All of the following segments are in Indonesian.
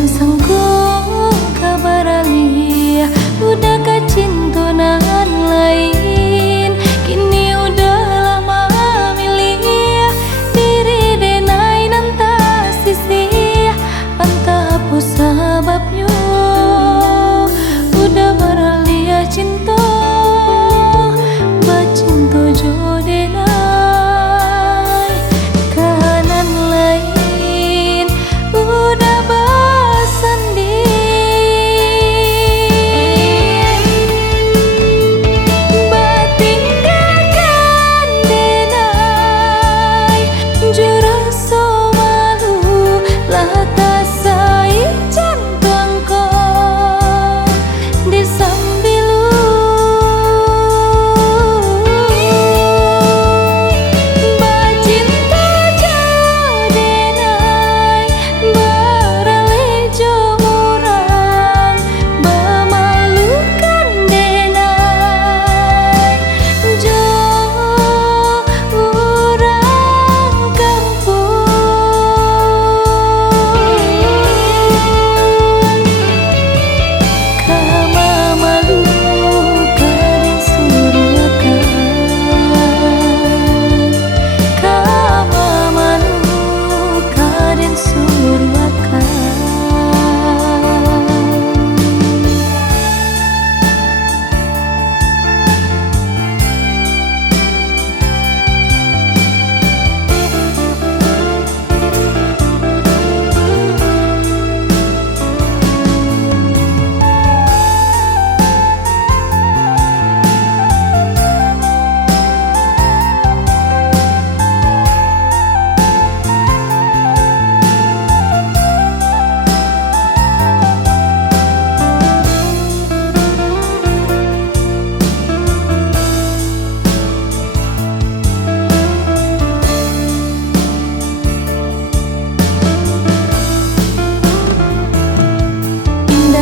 dan sanggung kabar alia udah kacinta nan lain, kini udah lama milih diri denai nanta sisi antah apa sebabnya udah beralia cinta bacinta jodenai kanan lain udah basandi batinggalkan denai jurasa malu lah tak sai jantungku di sambilu bacinta jodenai beralejo orang memalukan denai jo orang kampung kama malu kadin suruhkan kama malu kadin suruhkan.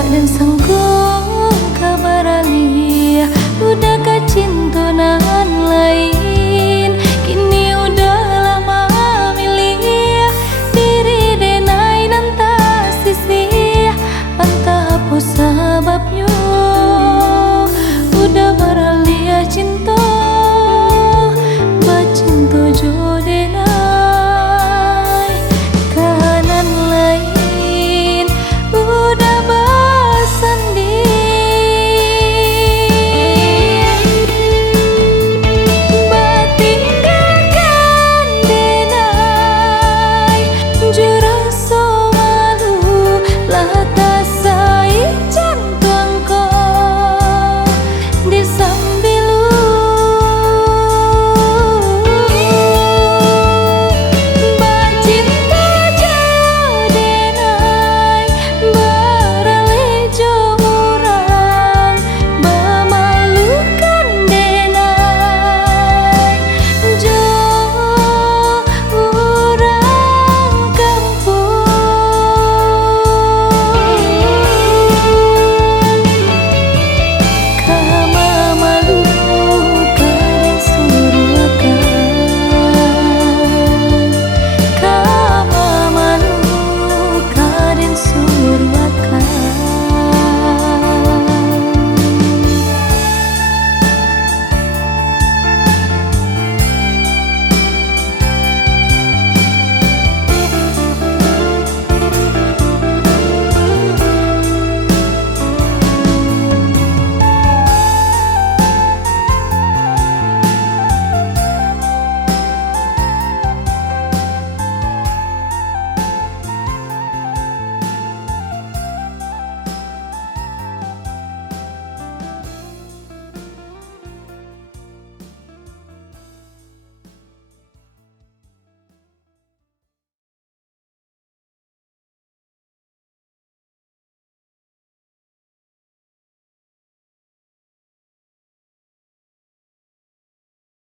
Dan sang